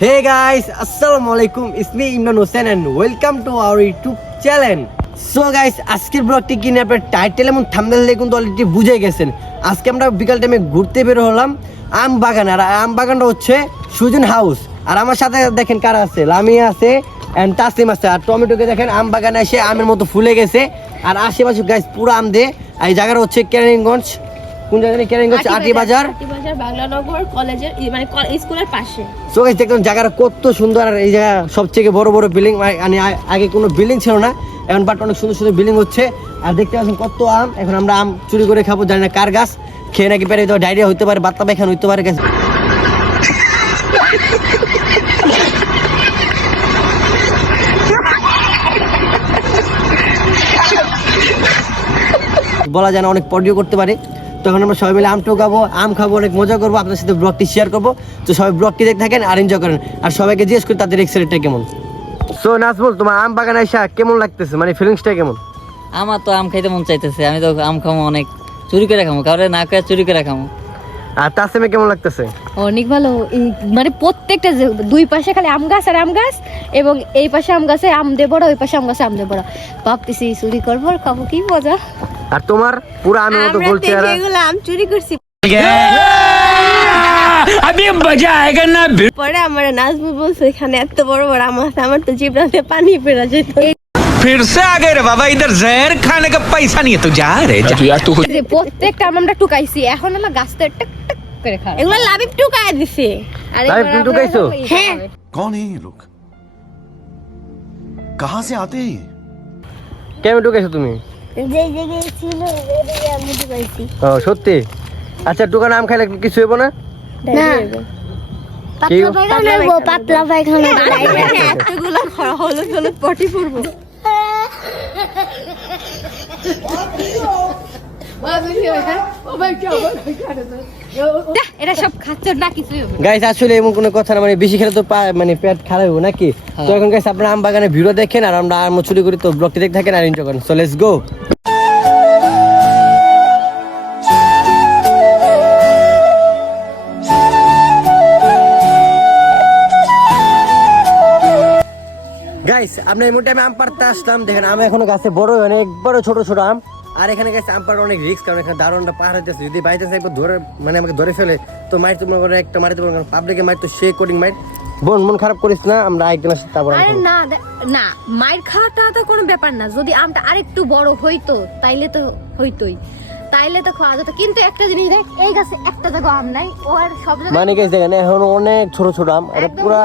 Hey guys, Assalamualaikum. It's me Imran Hussain and welcome to our YouTube channel. So guys, আজকের ব্লগটি কিনে আপনার title এবং thumbnail দেখে কিন্তু অলরেডি বুঝে গেছেন। আজকে আমরা বিকাল টাইমে ঘুরতে বের হলাম আম বাগান, আর আম বাগানটা হচ্ছে সুজন হাউস। আর আমার সাথে দেখেন কারা আছে, লামিয়া আছে এন্ড তাসলিম আছে। আর টমেটোকে দেখেন আম বাগানে এসে আমের মতো ফুলে গেছে। আর আশেপাশে গাইস পুরো আম দিয়ে। আর এই জায়গাটা হচ্ছে কেরানীগঞ্জ, কোন জায়গায়? কেরানীগঞ্জ আটি বাজার বাংলানগর কলেজের মানে স্কুলের পাশে। সো গাইস দেখুন জায়গাটা কত সুন্দর। আর এই জায়গা সবথেকে বড় বড় বিল্ডিং, মানে আগে কোনো বিল্ডিং ছিল না, এখন বাট অনেক সুন্দর সুন্দর বিল্ডিং হচ্ছে। আর দেখতে পাচ্ছেন কত আম। এখন আমরা আম চুরি করে খাবো, জানি না কার গাছ, খেয়ে নাকি পেরে তো ডায়রিয়া হতে পারে, বাচ্চা পায়খানা হতে পারে। বলা যায় না, অনেক পডিও করতে পারে। তখন আমরা সবাই মিলে আম টোকাবো, আম খাবো, অনেক মজা করবো, আপনার সাথে ব্লগটি শেয়ার করবো। তো সবাই ব্লগটি দেখতে থাকেন আর এনজয় করেন। আর সবাইকে জিজ্ঞেস করি তাদের এক্সিলেন্টটা কেমন। সো নাজমুল, তোমার আম বাগানে এসে কেমন লাগতেছে, মানে ফিলিংসটা কেমন? আমার তো আম খাইতে মন চাইতেছে, আমি তো আম খাবো, অনেক চুরি করে খাবো, কারণে না করে চুরি করে খাবো। আর তাসিমে কেমন লাগতেছে? অনেক ভালো। মানে প্রত্যেকটা দুই পাশে খালি আম গাছ আর আম গাছ, এবং এই পাশে আম গাছে আম দিয়ে বড়, ওই পাশে আম গাছে আম দিয়ে বড়। ভাবতেছি চুরি করবো আর খাবো, কি মজা। আর তোমার পুরো আমের মতো বলছে আর এগুলো আম চুরি করছি। अभी मजा आएगा ना। পরে আমার নাজমুল বলছে এখানে এত বড় বড় আম আছে, আমার তো জিভটাতে পানি পেরা যেত। फिर से आ गए रे बाबा, इधर जहर खाने का पैसा नहीं है, तो जा रे जा। यार तू যে প্রত্যেকটা আম আমরা টুকাইছি, এখন হলো গাছটা টক টক করে খাওয়া। এগুলো লাবিব টুকায় দিছে। আর লাবিব তুমি টুকাইছো? হ্যাঁ। कौन है ये लोग? कहाँ से आते हैं? কেমন ঢুকেছো তুমি? যে জায়গায় ছিল ওই আমি টুকাইছি। ও সত্যি? আচ্ছা, দোকানে আম খাইলে কিছু হইব না? না, কি? পাতলা পায়খানা এতগুলো হলুদ হলুদ পটি পড়বো। এটা সব খাচ্ছ না কিছু। গাইস আসলে এমন কোনো কথা না, মানে বেশি খেলে তো মানে পেট খারাপ হবে নাকি। তো এখন গাইস আপনারা আম বাগানে ভিডিও দেখেন আর আমরা আম চুরি করি, তো ব্লগটি দেখতে থাকেন আর এনজয় করেন। So let's go. গাইস আমরা এই মুহূর্তে আম পাড়তে আসলাম। দেখেন আম এখনো গাছে বড় হয় না, একবারে ছোট ছোট আম। আর এখানে গাছ আম পাড়া অনেক রিস্ক, কারণ এখানে দারোয়ানটা পার হইতেছে। যদি বাইতে একবার ধরে মানে আমাকে ধরে ফেলে তো মাইর, তোমার করে একটা মারিতে পারবো, পাবলিকে মাইর তো সে কোডিং মাইর। বোন মন খারাপ করিস না, আমরা একদিন আসি তারপর। আরে না না, মাইর খাওয়াটা তো কোনো ব্যাপার না। যদি আমটা আরেকটু বড় হইতো তাইলে তো হইতোই, তাইলে তো খাওয়া যেত। কিন্তু একটা জিনিস দেখ, এই গাছে একটা জায়গা আম নাই, ও আর সব জায়গায় মানে গাছ দেখেন এখন অনেক ছোট ছোট আম। এটা পুরা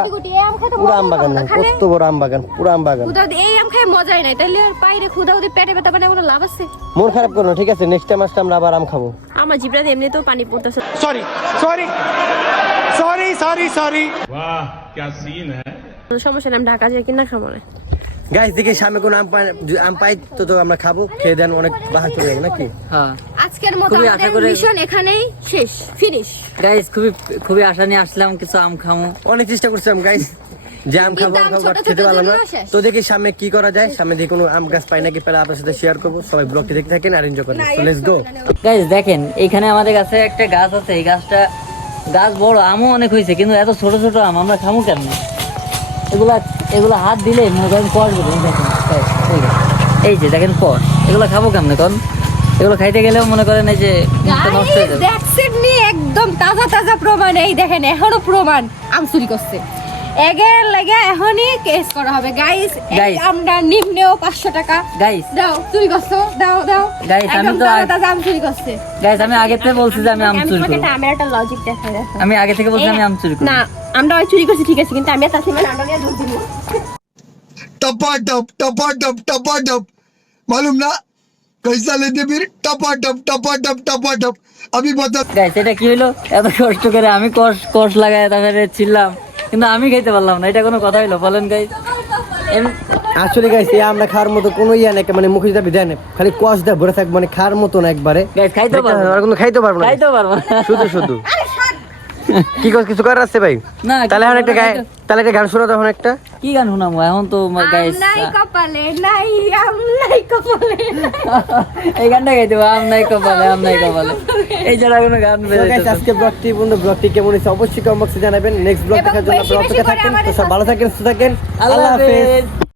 পুরো আম বাগান না, কত বড় আম বাগান, পুরো আম বাগান। খুদা এই আম খায় মজাই নাই, তাইলে আর বাইরে খুদা ওদের পেটে ব্যথা মানে কোনো লাভ আছে? মন খারাপ করো না, ঠিক আছে? নেক্সট টাইম আসলে আমরা আবার আম খাবো। আমার জিভটাতে এমনিতেও পানি পড়তেছে। Sorry sorry sorry sorry sorry. সমস্যা নেই, আমি ঢাকা যাই কিনা খাবো না। গাইস দেখি সামনে কোন আম পাই তো আমরা খাবো, খেয়ে দেন অনেক বাহার চলে যাবে নাকি। হ্যাঁ আজকের মতো খুবই আশা আমাদের করি- মিশন এখানেই শেষ, ফিনিশ। গাইস খুবই আশা নিয়ে আসলাম কিছু আম খাবো। অনেক চেষ্টা করছিলাম গাইস যে আম খাবো, কিন্তু আম ছোট খেতে ছোট পারলাম না। জন্য শেষ। তো দেখি সামনে কি করা যায়, সামনে দেখি কোনো আম গাছ পাই নাকি, পেলে আপনার সাথে শেয়ার করবো। সবাই ব্লগটি দেখতে থাকেন আর এনজয় করেন। So let's go. গাইস দেখেন এখানে আমাদের কাছে একটা গাছ আছে, এই গাছ বড়, আমও অনেক হয়েছে, কিন্তু এত ছোট ছোট আম আমরা খাবো কেমন? এগুলা হাত দিলে মনে করেন কর দেবে। দেখেন এই যে দেখেন কর, এগুলো খাবো কেমনে? কারণ এগুলো খাইতে গেলেও মনে করেন এই যে মুখটা নষ্ট হয়ে যাবে। দেখছেন নি, একদম তাজা তাজা প্রমাণ। এই দেখেন এখনো প্রমাণ আম চুরি করছে। এগের লাগে এখনই কেস করা হবে গাইস। Guys. আমরা নিম্নেও 500 টাকা গাইস দাও, চুরি করছো, দাও দাও। Guys, আমি একদম তো তাজা তাজা আম চুরি করছে। গাইস আমি আগে থেকে বলছি যে আমি আম চুরি তোমাকে করবো। আমার একটা লজিক দেখা দেখো। আমি আগে থেকে বলছি আমি আম চুরি করবো। না, আমরা ওই চুরি করছি ঠিক আছে, কিন্তু আমি তার সীমা আমরা নিয়ে দৌড় দিব। टपाटप टपाटप टपाटप मालूम ना कैसा लेते फिर टपाटप टपाटप टपाटप अभी बता। গাইস এটা কি হলো? এত কষ্ট করে আমি কষ লাগায় তারপরে ছিলাম, কিন্তু আমি খাইতে পারলাম না। এটা কোনো কথা হইলো বলেন গাইস? আসলে গাইস এই আমরা খাওয়ার মতো কোনো ইয়া নাই, মানে মুখে যদি দেন খালি কষ দেয় ভরে থাকবো, মানে খাওয়ার মতো না একবারে। গাইস খাইতে পারবো না, আর কোনো খাইতে পারবো না, খাইতে পারবো না। শুধু শুধু। কি কিছু করার আছে ভাই? না, তাহলে এখন একটা তাহলে একটা গান শোনা তখন একটা। কি গান শোনাবো এখন তো গাইস? নাই কপালে নাই, আম নাই কপালে। এই গানটা গাইতে হবে, আম নাই কপালে, আম নাই কপালে। এই ছাড়া কোনো গান So বেরোচ্ছে guys, আজকে ব্লগটি কেমন হয়েছে অবশ্যই কমেন্ট বক্সে জানাবেন। নেক্সট ব্লগ এবং দেখার জন্য বেশি আপনারা বেশি অপেক্ষা করে থাকেন। আমাদের তো সব ভালো থাকেন, সুস্থ থাকেন। আল্লাহ আল্লাহ হাফেজ। হাফেজ।